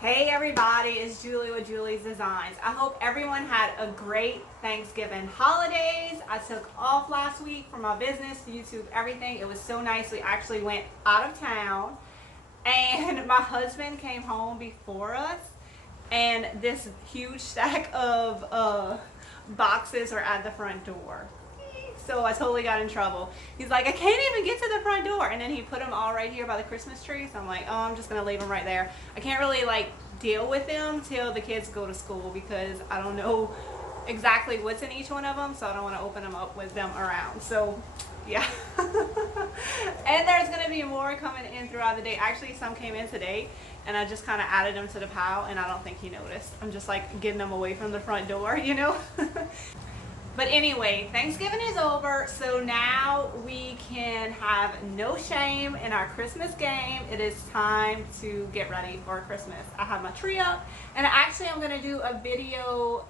Hey everybody, it's Julie with Julie's Designs. I hope everyone had a great Thanksgiving holidays. I took off last week for my business, YouTube, everything. It was so nice. We actually went out of town and my husband came home before us and this huge stack of boxes are at the front door. So I totally got in trouble. He's like, I can't even get to the front door. And then he put them all right here by the Christmas tree. So I'm like, oh, I'm just going to leave them right there. I can't really like deal with them till the kids go to school because I don't know exactly what's in each one of them. So I don't want to open them up with them around. So yeah. And there's going to be more coming in throughout the day. Actually, some came in today and I just kind of added them to the pile and I don't think he noticed. I'm just like getting them away from the front door, you know. But anyway, Thanksgiving is over, so now we can have no shame in our Christmas game. It is time to get ready for Christmas. I have my tree up, and actually I'm going to do a video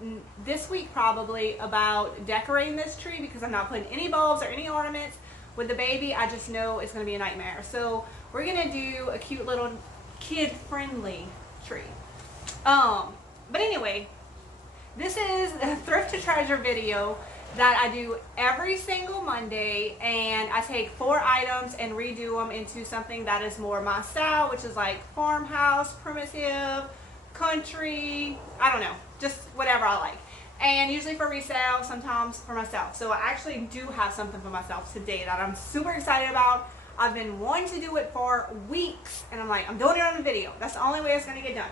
this week probably about decorating this tree because I'm not putting any bulbs or any ornaments. With the baby, I just know it's going to be a nightmare. So we're going to do a cute little kid-friendly tree. But anyway, this is a thrift to treasure video that I do every single Monday, and I take 4 items and redo them into something that is more my style, which is like farmhouse, primitive, country, I don't know, just whatever I like. And usually for resale, sometimes for myself. So I actually do have something for myself today that I'm super excited about. I've been wanting to do it for weeks, and I'm like, I'm doing it on the video. That's the only way it's going to get done.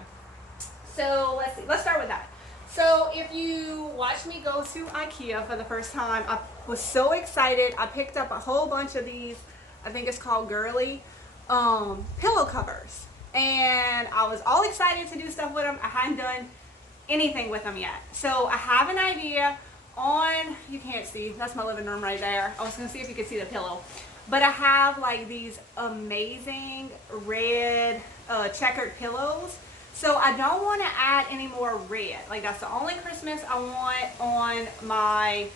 So let's see, let's start with that. So if you watch me go to IKEA for the first time, I was so excited. I picked up a whole bunch of these, I think it's called girly, pillow covers. And I was all excited to do stuff with them. I hadn't done anything with them yet. So I have an idea on, you can't see, that's my living room right there. I was going to see if you could see the pillow. But I have like these amazing red checkered pillows. So I don't want to add any more red. Like that's the only Christmas I want on my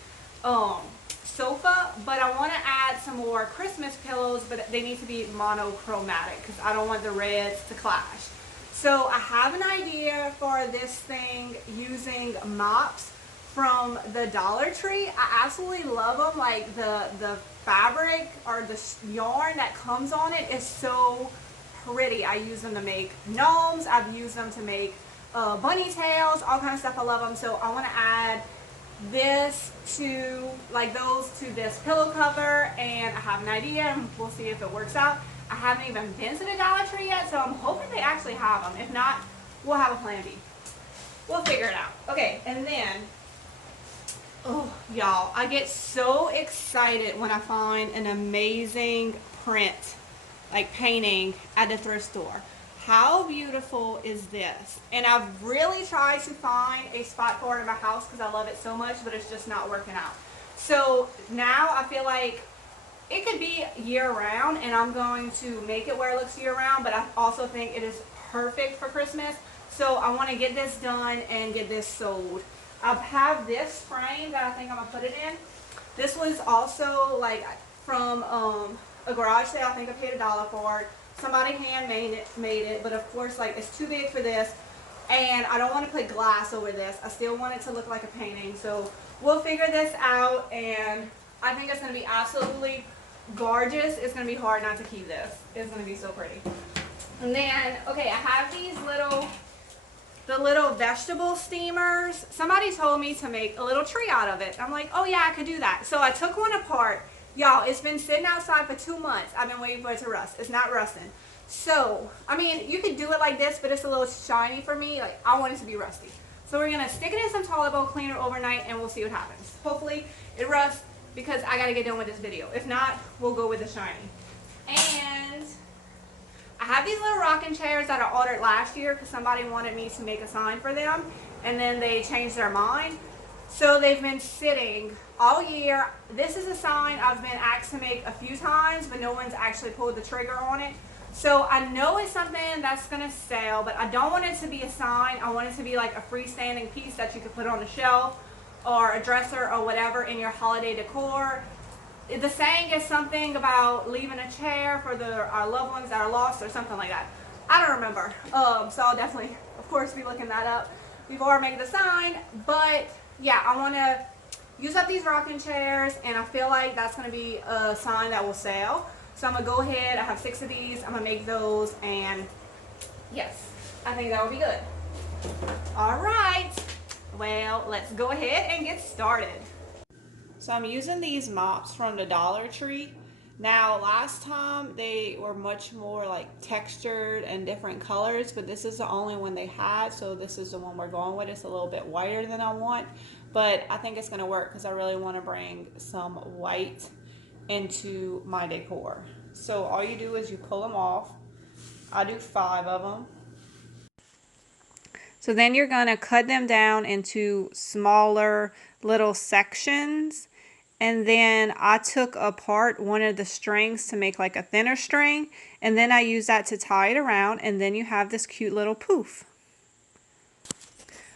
sofa. But I want to add some more Christmas pillows, but they need to be monochromatic because I don't want the reds to clash. So I have an idea for this thing using mops from the Dollar Tree. I absolutely love them. Like the fabric or the yarn that comes on it is so pretty. I use them to make gnomes. I've used them to make bunny tails, all kind of stuff. I love them. So I want to add this to like those to this pillow cover, and I have an idea and we'll see if it works out. I haven't even been to the Dollar Tree yet, so I'm hoping they actually have them. If not, we'll have a plan B. We'll figure it out. Okay, and then oh y'all, I get so excited when I find an amazing print, like painting at the thrift store. How beautiful is this? And I've really tried to find a spot for it in my house because I love it so much, but it's just not working out. So now I feel like it could be year round, and I'm going to make it where it looks year round, but I also think it is perfect for Christmas. So I want to get this done and get this sold. I have this frame that I think I'm gonna put it in. This was also like from a garage sale. I think I paid $1 for it. Somebody handmade it, but of course, like it's too big for this, and I don't want to put glass over this. I still want it to look like a painting. So we'll figure this out, and I think it's going to be absolutely gorgeous. It's going to be hard not to keep this. It's going to be so pretty. And then, okay, I have these the little vegetable steamers. Somebody told me to make a little tree out of it. I'm like, oh yeah, I could do that. So I took one apart. Y'all, it's been sitting outside for 2 months. I've been waiting for it to rust. It's not rusting. So, I mean, you could do it like this, but it's a little shiny for me. Like, I want it to be rusty. So we're going to stick it in some toilet bowl cleaner overnight, and we'll see what happens. Hopefully, it rusts because I got to get done with this video. If not, we'll go with the shiny. And I have these little rocking chairs that I ordered last year because somebody wanted me to make a sign for them, and then they changed their mind. So they've been sitting all year. This is a sign I've been asked to make a few times, but no one's actually pulled the trigger on it. So I know it's something that's going to sell, but I don't want it to be a sign. I want it to be like a freestanding piece that you could put on a shelf or a dresser or whatever in your holiday decor. The saying is something about leaving a chair for our loved ones that are lost or something like that. I don't remember. So I'll definitely course be looking that up before I make the sign. But yeah, I want to use up these rocking chairs, and I feel like that's going to be a sign that will sell. So I'm going to go ahead. I have 6 of these. I'm going to make those, and yes, I think that will be good. All right. Well, let's go ahead and get started. So I'm using these mops from the Dollar Tree. Now, last time they were much more like textured and different colors, but this is the only one they had, so this is the one we're going with. It's a little bit whiter than I want, but I think it's going to work because I really want to bring some white into my decor. So all you do is you pull them off. I do 5 of them. So then you're going to cut them down into smaller little sections. And then I took apart one of the strings to make like a thinner string. And then I use that to tie it around. And then you have this cute little poof.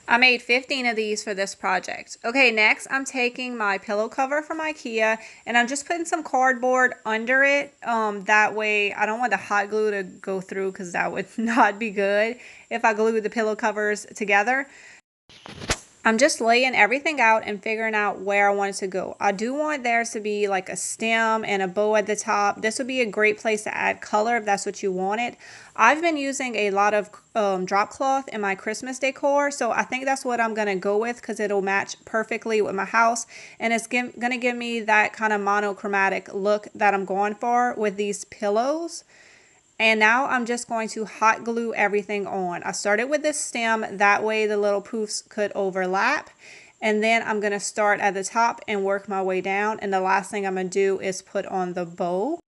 I made 15 of these for this project. Okay, next I'm taking my pillow cover from IKEA and I'm just putting some cardboard under it. That way I don't want the hot glue to go through because that would not be good if I glue the pillow covers together. I'm just laying everything out and figuring out where I want it to go. I do want there to be like a stem and a bow at the top. This would be a great place to add color if that's what you wanted. I've been using a lot of drop cloth in my Christmas decor, so I think that's what I'm going to go with because it'll match perfectly with my house. And it's going to give me that kind of monochromatic look that I'm going for with these pillows. And now I'm just going to hot glue everything on. I started with this stem, that way the little poofs could overlap. And then I'm going to start at the top and work my way down. And the last thing I'm going to do is put on the bow.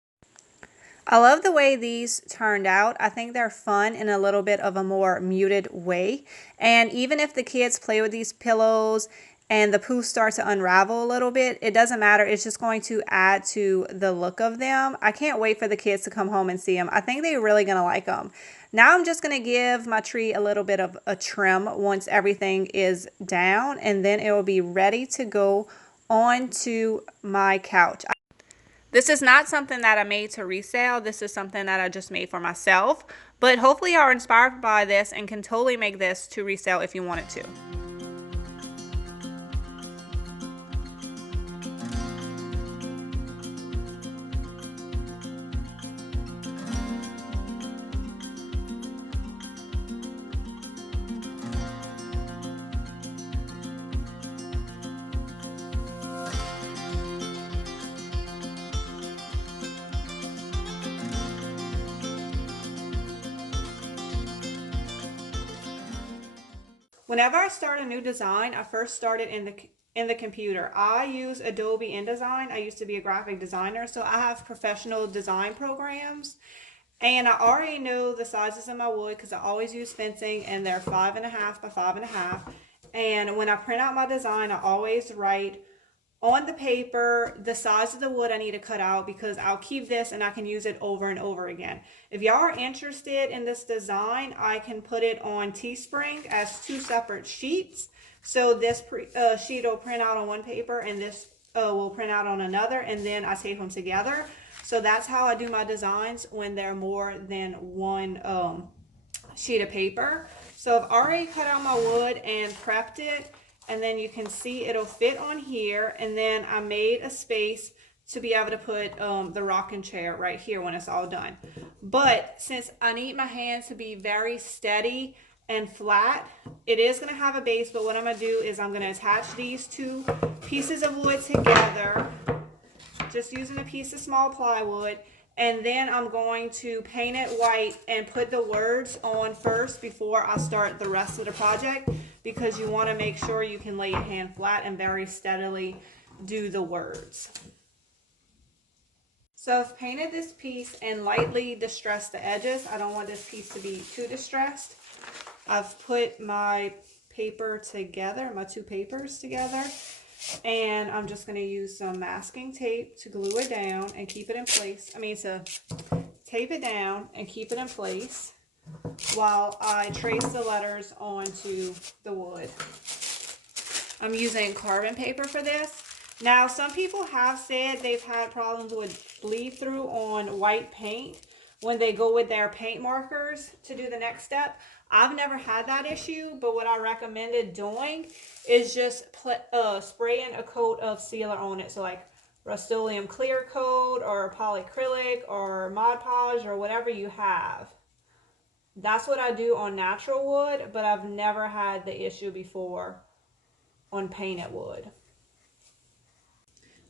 I love the way these turned out. I think they're fun in a little bit of a more muted way. And even if the kids play with these pillows and the poofs start to unravel a little bit, it doesn't matter. It's just going to add to the look of them. I can't wait for the kids to come home and see them. I think they're really going to like them. Now I'm just going to give my tree a little bit of a trim once everything is down, and then it will be ready to go onto my couch. This is not something that I made to resell. This is something that I just made for myself. But hopefully you are inspired by this and can totally make this to resell if you wanted to. Whenever I start a new design, I first start it in the computer. I use Adobe InDesign. I used to be a graphic designer, so I have professional design programs. And I already know the sizes of my wood because I always use fencing, and they're 5.5 by 5.5. And when I print out my design, I always write on the paper the size of the wood I need to cut out because I'll keep this and I can use it over and over again. If y'all are interested in this design, I can put it on Teespring as 2 separate sheets. So this sheet will print out on one paper and this will print out on another, and then I tape them together. So that's how I do my designs when they're more than one sheet of paper. So I've already cut out my wood and prepped it. And then you can see it'll fit on here. And then I made a space to be able to put the rocking chair right here when it's all done. But since I need my hands to be very steady and flat, it is going to have a base. But what I'm going to do is I'm going to attach these 2 pieces of wood together, just using a piece of small plywood. And then I'm going to paint it white and put the words on first before I start the rest of the project, because you want to make sure you can lay your hand flat and very steadily do the words. So I've painted this piece and lightly distressed the edges. I don't want this piece to be too distressed. I've put my paper together, my 2 papers together. And I'm just going to use some masking tape to glue it down and keep it in place. To tape it down and keep it in place while I trace the letters onto the wood. I'm using carbon paper for this. Now, some people have said they've had problems with bleed through on white paint when they go with their paint markers to do the next step. I've never had that issue, but what I recommended doing is just spraying a coat of sealer on it. So like Rust-Oleum clear coat or polyacrylic or Mod Podge or whatever you have. That's what I do on natural wood, but I've never had the issue before on painted wood.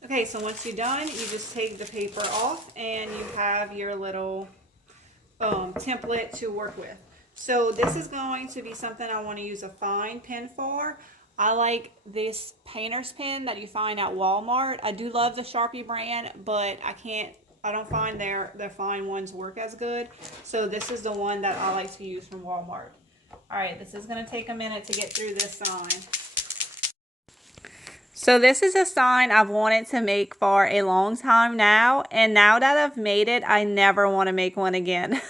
Okay, so once you're done, you just take the paper off and you have your little template to work with. So this is going to be something I want to use a fine pen for. I like this painter's pen that you find at Walmart. I do love the Sharpie brand, but I don't find their fine ones work as good. So this is the one that I like to use from Walmart. All right, this is going to take a minute to get through this sign. So this is a sign I've wanted to make for a long time now, and now that I've made it, I never want to make one again.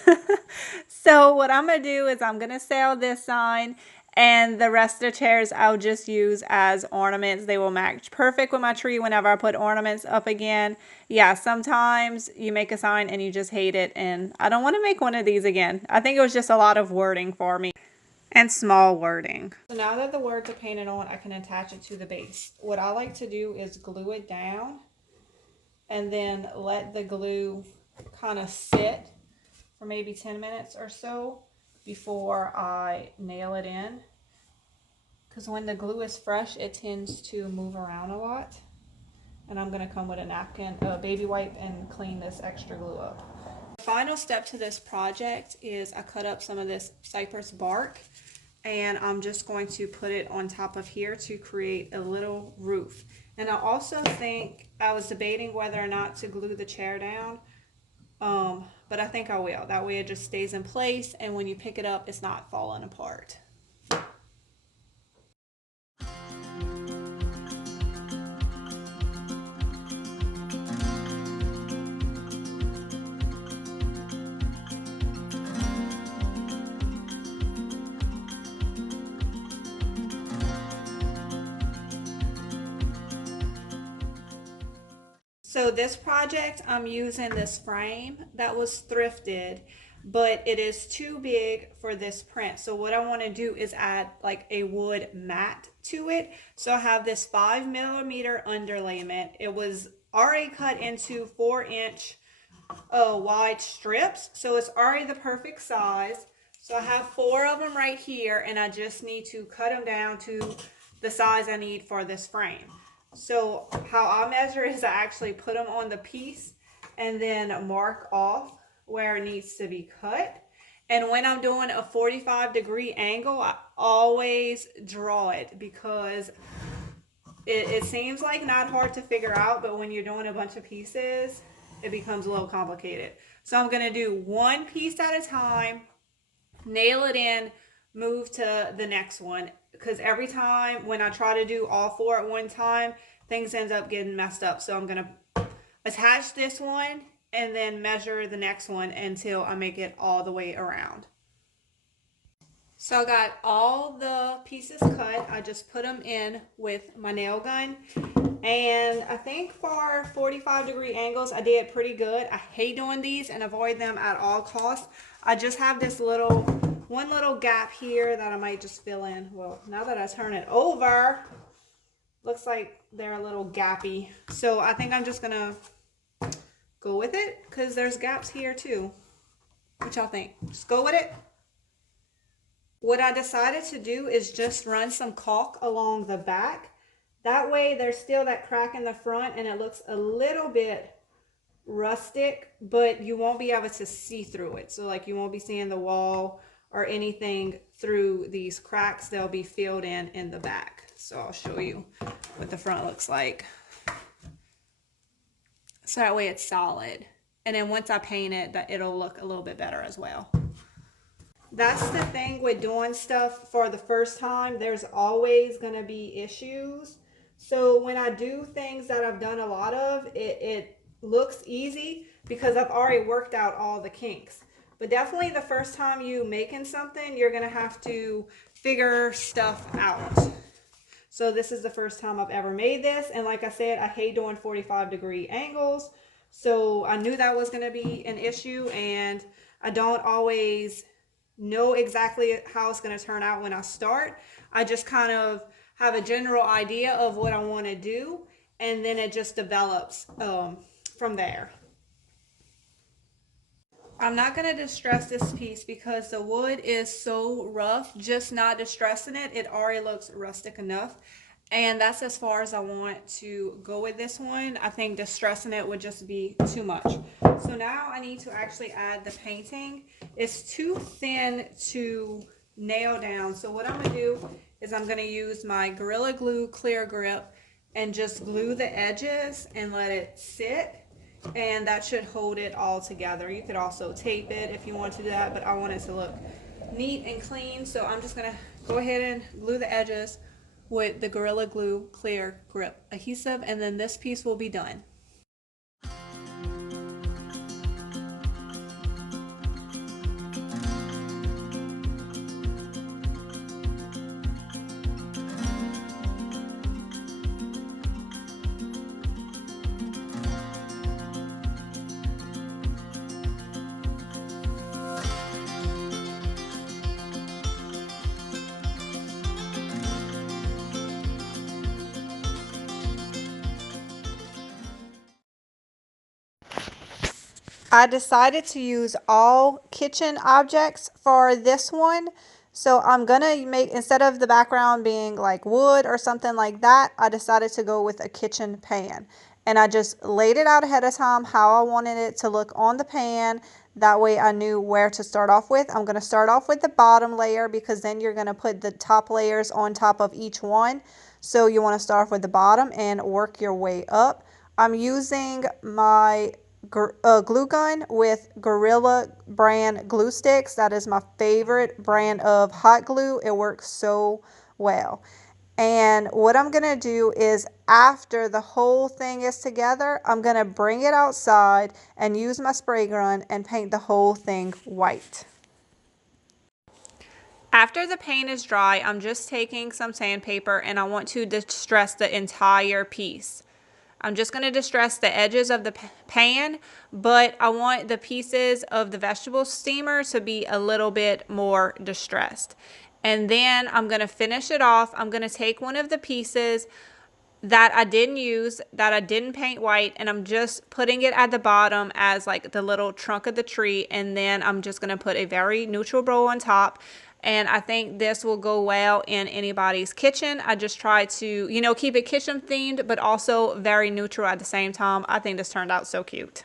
So what I'm going to do is I'm going to sell this sign, and the rest of the chairs I'll just use as ornaments. They will match perfect with my tree whenever I put ornaments up again. Yeah, sometimes you make a sign and you just hate it, and I don't want to make one of these again. I think it was just a lot of wording for me. And small wording. So now that the words are painted on, I can attach it to the base. What I like to do is glue it down and then let the glue kind of sit for maybe 10 minutes or so before I nail it in. Because when the glue is fresh, it tends to move around a lot. And I'm going to come with a napkin, a baby wipe, and clean this extra glue up. The final step to this project is I cut up some of this cypress bark, and I'm just going to put it on top of here to create a little roof. And I also think, I was debating whether or not to glue the chair down, but I think I will. That way it just stays in place, and when you pick it up, it's not falling apart. So this project, I'm using this frame that was thrifted, but it is too big for this print. So what I want to do is add like a wood mat to it. So I have this 5mm underlayment. It was already cut into 4-inch wide strips. So it's already the perfect size. So I have 4 of them right here, and I just need to cut them down to the size I need for this frame. So how I measure is I actually put them on the piece and then mark off where it needs to be cut. And when I'm doing a 45-degree angle, I always draw it because it seems like not hard to figure out, but when you're doing a bunch of pieces, it becomes a little complicated. So I'm going to do one piece at a time, nail it in, move to the next one, because every time when I try to do all 4 at one time, things end up getting messed up. So I'm going to attach this one and then measure the next one until I make it all the way around. So I got all the pieces cut. I just put them in with my nail gun. And I think for 45-degree angles, I did pretty good. I hate doing these and avoid them at all costs. I just have this one little gap here that I might just fill in. Well, now that I turn it over, looks like they're a little gappy. So I think I'm just gonna go with it because there's gaps here too. What y'all think? Just go with it. What I decided to do is just run some caulk along the back. That way there's still that crack in the front and it looks a little bit rustic, but you won't be able to see through it. So like you won't be seeing the wall or anything through these cracks. They'll be filled in the back. So I'll show you what the front looks like. So that way it's solid. And then once I paint it, it'll look a little bit better as well. That's the thing with doing stuff for the first time. There's always going to be issues. So when I do things that I've done a lot of, it looks easy because I've already worked out all the kinks. But definitely the first time you making something, you're going to have to figure stuff out. So this is the first time I've ever made this. And like I said, I hate doing 45-degree angles. So I knew that was going to be an issue, and I don't always know exactly how it's going to turn out when I start. I just kind of have a general idea of what I want to do, and then it just develops from there. I'm not going to distress this piece because the wood is so rough. Just not distressing it, it already looks rustic enough. And that's as far as I want to go with this one. I think distressing it would just be too much. So now I need to actually add the painting. It's too thin to nail down. So what I'm going to do is I'm going to use my Gorilla Glue clear grip and just glue the edges and let it sit, and that should hold it all together. You could also tape it if you want to do that, but I want it to look neat and clean, so I'm just going to go ahead and glue the edges with the Gorilla Glue clear grip adhesive, and then this piece will be done. I decided to use all kitchen objects for this one. So I'm gonna make, instead of the background being like wood or something like that, I decided to go with a kitchen pan. And I just laid it out ahead of time how I wanted it to look on the pan. That way I knew where to start off with. I'm gonna start off with the bottom layer because then you're gonna put the top layers on top of each one. So you wanna start off with the bottom and work your way up. I'm using my glue gun with Gorilla brand glue sticks. That is my favorite brand of hot glue. It works so well. And what I'm going to do is, after the whole thing is together, I'm going to bring it outside and use my spray gun and paint the whole thing white. After the paint is dry, I'm just taking some sandpaper and I want to distress the entire piece. I'm just going to distress the edges of the pan, but I want the pieces of the vegetable steamer to be a little bit more distressed. And then I'm going to finish it off. I'm going to take one of the pieces that I didn't use, that I didn't paint white, and I'm just putting it at the bottom as like the little trunk of the tree, and then I'm just going to put a very neutral bow on top. And I think this will go well in anybody's kitchen. I just try to, keep it kitchen themed, but also very neutral at the same time. I think this turned out so cute.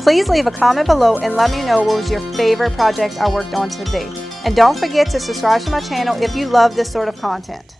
Please leave a comment below and let me know what was your favorite project I worked on today. And don't forget to subscribe to my channel if you love this sort of content.